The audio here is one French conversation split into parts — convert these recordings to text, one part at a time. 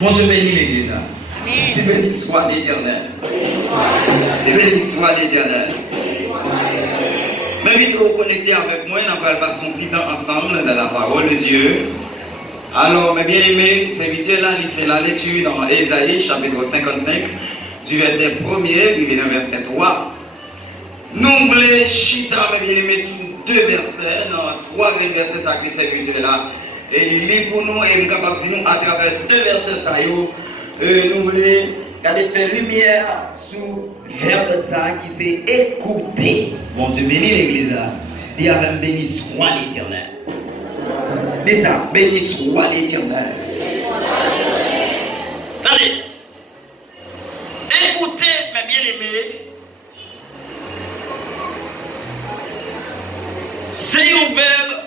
Bon Dieu bénit l'église. Dis béni soit l'Éternel. Béni soit l'Éternel. Même trop connecté avec moi, on va passer un petit temps ensemble dans la parole de Dieu. Alors, mes bien-aimés, serviteur-là, il fait la lecture dans Ésaïe, chapitre 55, du verset 1er, puis dans verset 3. Nous voulons chita, mes bien-aimés, sous deux versets, dans trois versets sacrés serviteurs-là. Et il lit pour nous et nous capable de nous à travers deux versets ça nous voulons garder faire lumière sur le verbe ça qui s'est écouté. Bon Dieu bénit l'église là. Il a même béni soit l'Éternel. Dis ça, béni soit l'Éternel. Attendez. Écoutez mes bien-aimés. C'est un verbe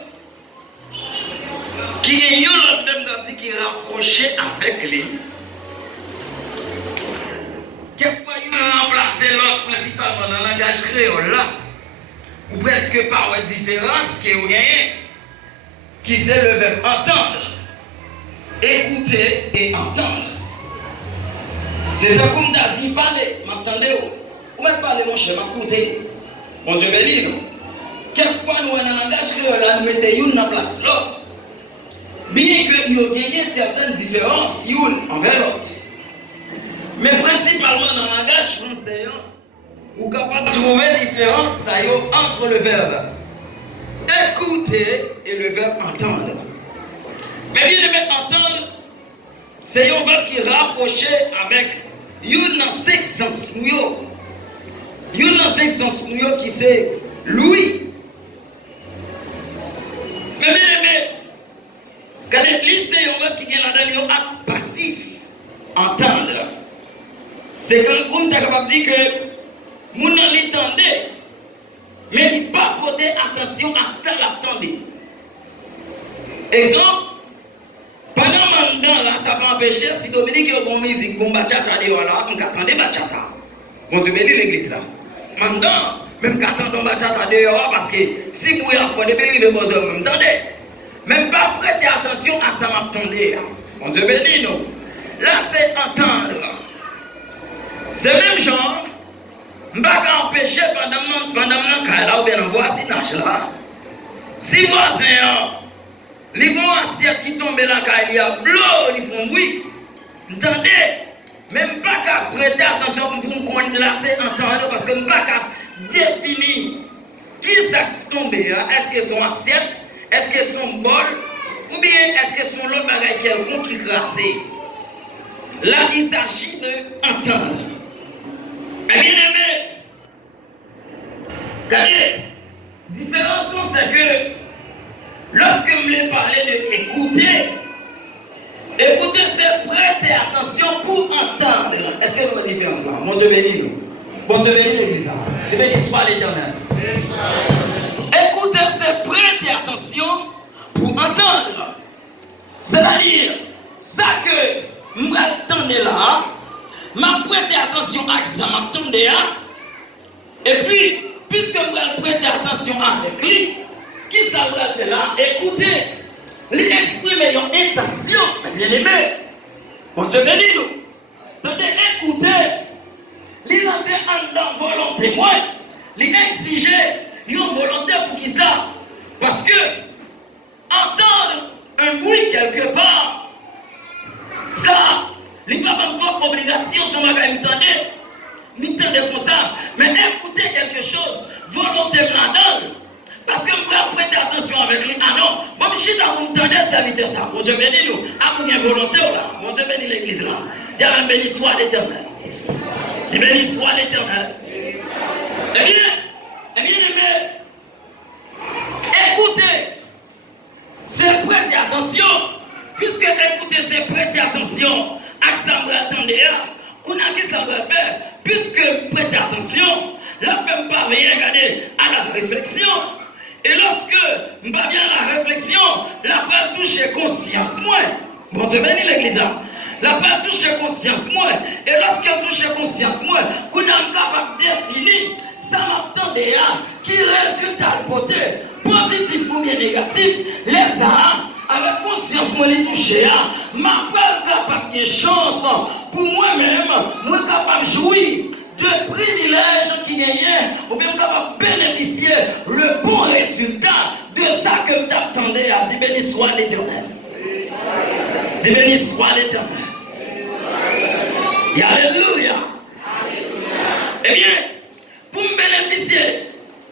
qui est même qui est rapproché avec lui. Quelquefois, il a remplacé l'autre principalement dans le langage créole là, ou presque par une différence qui est rien, qui c'est le verbe entendre. Écouter et entendre. C'est ça comme tu as dit, parler, m'entendez ou même parler mon cher, m'écouter. Bon Dieu béni nous. Quelquefois, nous, dans le langage créole là, nous mettons une en place l'autre. Bien qu'il y ait certaines différences l'une envers l'autre. Mais principalement dans le langage français, vous êtes capable de trouver la différence entre le verbe écouter et le verbe entendre. Mais bien aimé entendre, c'est un verbe qui est rapproché avec une sens qui c'est Louis. Mais bien aimé, quand l'église c'est un verbe qui est là-dedans, un acte passif, entendre. C'est quand on est capable de dire que mon l'entendait, mais il n'a pas porté attention à ça l'attendait. Exemple, pendant maintenant là, ça va empêcher si Dominique a une musique comme bachata dehors là, on attendait bachata. Bon Dieu bénit l'église là. Maintenant, même qu'attendons bachata dehors parce que si vous avez fait des beaux hommes, m'entendez. Même pas prêter attention à ça m'attendait. Bon Dieu bénit nous. Là c'est entendre. C'est même genre, je ne vais pas empêcher pendant mon cas ou bien dans le voisinage là. Si voisin, les gros assiettes qui tombent là, il y a bleu, ils font bruit. Entendez? Même pas qu'à prêter attention pour qu'on laisse entendre parce que je ne vais pas définir qui ça tombe. Est-ce qu'ils sont assiettes? Est-ce qu'ils sont bol? Ou bien est-ce qu'ils sont l'autre bagaille quelconque qui classé? Là, il s'agit d'entendre. Mais bien aimé, regardez, la différence c'est que lorsque je voulais parler de écouter c'est prêter attention pour entendre. Est-ce que vous avez une différence là? Mon Dieu béni nous. Bon Dieu béni l'église. Dieu béni soit l'Éternel. Écouter c'est prêter attention pour entendre. C'est-à-dire, ça que je m'attendais là, m'a prêté attention à ça, m'attendais là. Et puis, puisque je vais prêter attention avec lui, qui ça va faire là? Écoutez, lui exprimer une intention, bien aimé. Bon Dieu béni nous. Tenez, écoutez, lui entrer en volonté, moi, lui exiger une volonté pour qui ça? Parce que entendre un bruit quelque part, ça, il n'y a pas encore obligation sur ma gagne, m'entendez comme ça, mais écoutez quelque chose, volonté là-dedans, parce que vous pouvez prêter attention avec lui. Ah non, moi je suis dans mon temps serviteur ça. Mon Dieu béni nous, à mon volonté là, mon Dieu béni l'église là. Il y a un béni soit l'Éternel. Il béni soit l'Éternel. Eh bien, écoutez, c'est prêter attention, puisque écoutez, c'est prêter attention. À ça, vous attendez, on a dit ça va faire, puisque prêtez attention, la femme parvient regarder à la réflexion. Et lorsque nous parvient à la réflexion, la femme touche conscience moins. Bon, c'est béni l'église là. La femme touche conscience moins. Et lorsqu'elle touche conscience moins, on a capable de définir, ça m'attendait qui résultat le côté positif ou bien négatif, les ça avec conscience, moi les toucher, ma peur capable de chance pour moi-même, moi capable de jouir de privilèges qui gagnent, ou bien capable de bénéficier le bon résultat de ça que tu attendais à dire béni soit l'Éternel. Béni soit l'Éternel. Alléluia. Eh bien, pour bénéficier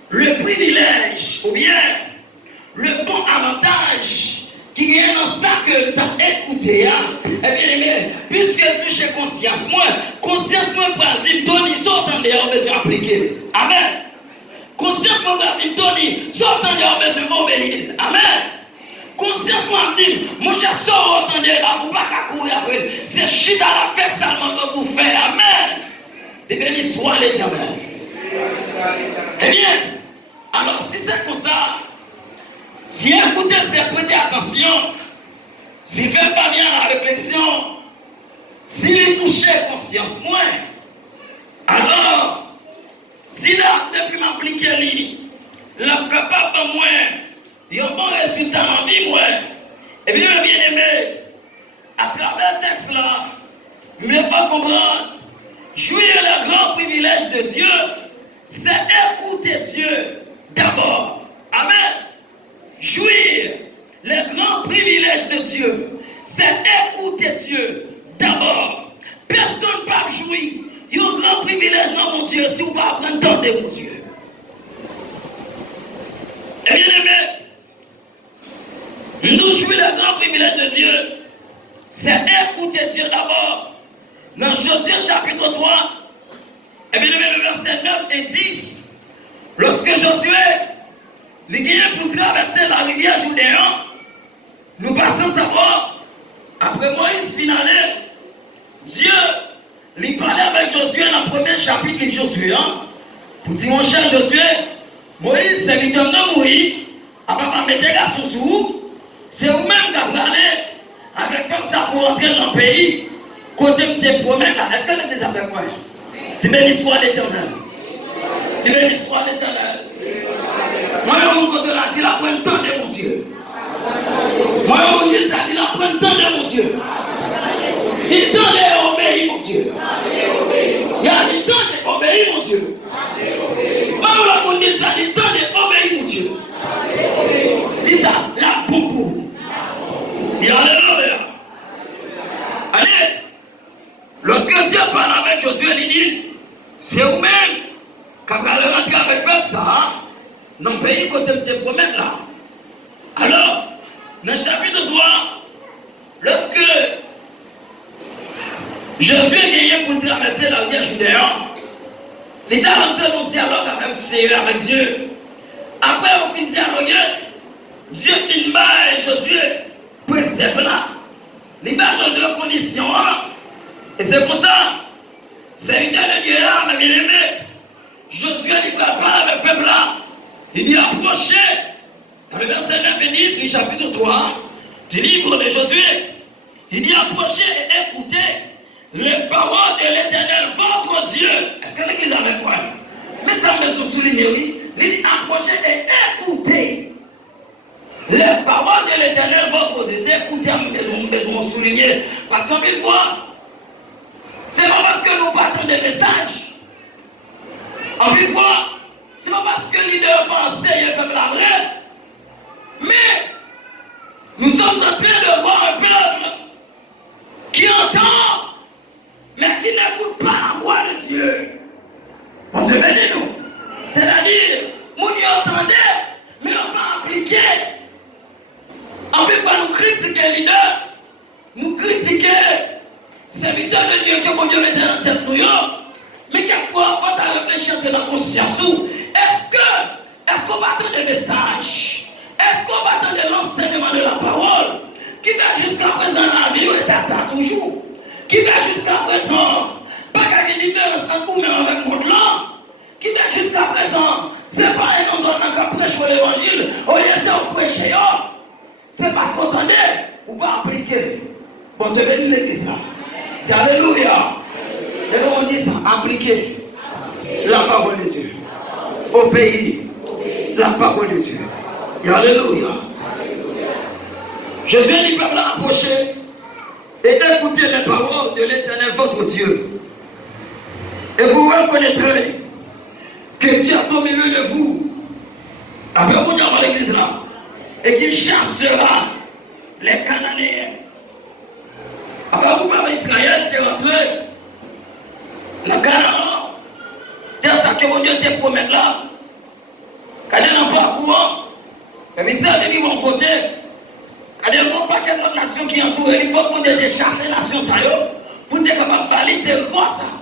le privilège ou bien le bon avantage qui est dans ça que tu as écouté, eh bien, puisque tu sais conscience, moi pour dire, Tony, sortant dehors, besoin d'appliquer. Amen. Conscience, moi, dire, Tony, sortant dehors, besoin d'obéir. Amen. Conscience, moi, dire, mon cher, sort autant dehors, vous ne pouvez pas courir après. C'est chute à la fête seulement que vous faites. Amen. Et béni soit l'Éternel. Eh bien, alors si c'est comme ça, si écoutez, c'est prêter attention, si fait pas bien la réflexion, s'il est touché conscience moins, alors, s'il a depuis m'appliquer lui, il est capable de moins, il y a un bon résultat dans la vie, moi. Et bien, bien aimé, à travers le texte là, vous ne pouvez pas comprendre, jouir le grand privilège de Dieu, c'est écouter Dieu d'abord. Amen. Jouir le grand privilège de Dieu, c'est écouter Dieu d'abord. Personne ne peut jouir. Il y a un grand privilège dans mon Dieu si vous ne pouvez pas entendre mon Dieu. Et bien aimé, nous jouir le grand privilège de Dieu, c'est écouter Dieu d'abord. Dans Josué chapitre 3, et bien le verset 9 et 10, lorsque Josué les gagnants pour traverser la rivière Jourdain, nous passons savoir, après Moïse finalé, Dieu lui parlait avec Josué dans le premier chapitre de Josué. Pour dire, mon cher Josué, Moïse, c'est lui qui a mourir, après ma mettre la sous vous, c'est vous-même qui avez parlé avec comme ça pour entrer dans le pays. Côté de tes promesses là, est-ce que vous êtes déjà avec moi? Dis béni soit l'Éternel. Dis béni soit l'Éternel. Moi, je vous côté là, il a pris le temps de mon Dieu. Moi, je vous dis ça, il a pris le temps de mon Dieu. Il tente d'obéir, mon Dieu. Il y a du temps d'obéir, mon Dieu. Moi, je vous dis ça, il tente d'obéir, mon Dieu. Dis ça, la boubou. Alléluia. Allez. Lorsque Dieu parle avec Josué, il dit, c'est vous-même qui avez rentré avec ça dans le pays côté de tes promesses là. Alors, dans le chapitre 3, lorsque Josué gagné pour traverser la rivière Jourdain, il est rentré dans le dialogue avec Dieu. Après, au fin de dialogue, Dieu il m'a Josué précepte là. Il m'a dans une condition. Et c'est pour ça, c'est une dernière guerre, mais bien aimé. Josué dit qu'il parle avec le peuple là. Il dit approchez. Dans le verset 9 et 10 du chapitre 3 du livre de Josué, il dit approchez et écoutez les paroles de l'Éternel, votre Dieu. Est-ce que l'église avec moi? Mais ça me souligne, oui. Il dit approchez et écoutez les paroles de l'Éternel, votre Dieu. C'est écouter, mais on souligner. Parce qu'en une fois, c'est pas parce que nous partons des messages. En une fois, c'est pas parce que l'idée pensée est fait la vraie. Mais nous sommes en train de voir un peuple qui entend, mais qui n'écoute pas la voix de Dieu. On se bénit nous. C'est-à-dire, nous y entendons, mais on va appliquer. En plus, nous critiquer les leaders, nous critiquer serviteurs de Dieu que mon Dieu met dans la tête nous. Mais quelquefois, il faut réfléchir dans la conscience. Est-ce qu'on va attendre des messages? Est-ce qu'on va attendre l'enseignement de la parole? Qui va jusqu'à présent la vie est à ça toujours? Qui va jusqu'à présent? Pas qu'il y ait une différence entre nous-mêmes avec le monde là. Qui va jusqu'à présent? C'est pas un enseignement qui prêche l'évangile. Au lieu de prêcher, c'est parce qu'on entendait ou pas appliquer. Bon, je vais dire l'église là. C'est alléluia. Et on dit ça, appliquer la parole de Dieu. Obéir la parole de Dieu. Et alléluia. Josué dit, peuple, approchez et écoutez les paroles de l'Éternel, votre Dieu. Et vous reconnaîtrez que Dieu est au milieu de vous. Après, vous avez l'église là. Et qu'il chassera les Cananéens. Après, vous avez Israël qui est rentré dans Canaan. C'est ça que mon Dieu te promet là. Quand il y a un parcours, mais ça, ils vont côté. Quand il y a un paquet de nations qui entourent, il faut que vous chasser les nations pour être capable de balayer le territoire.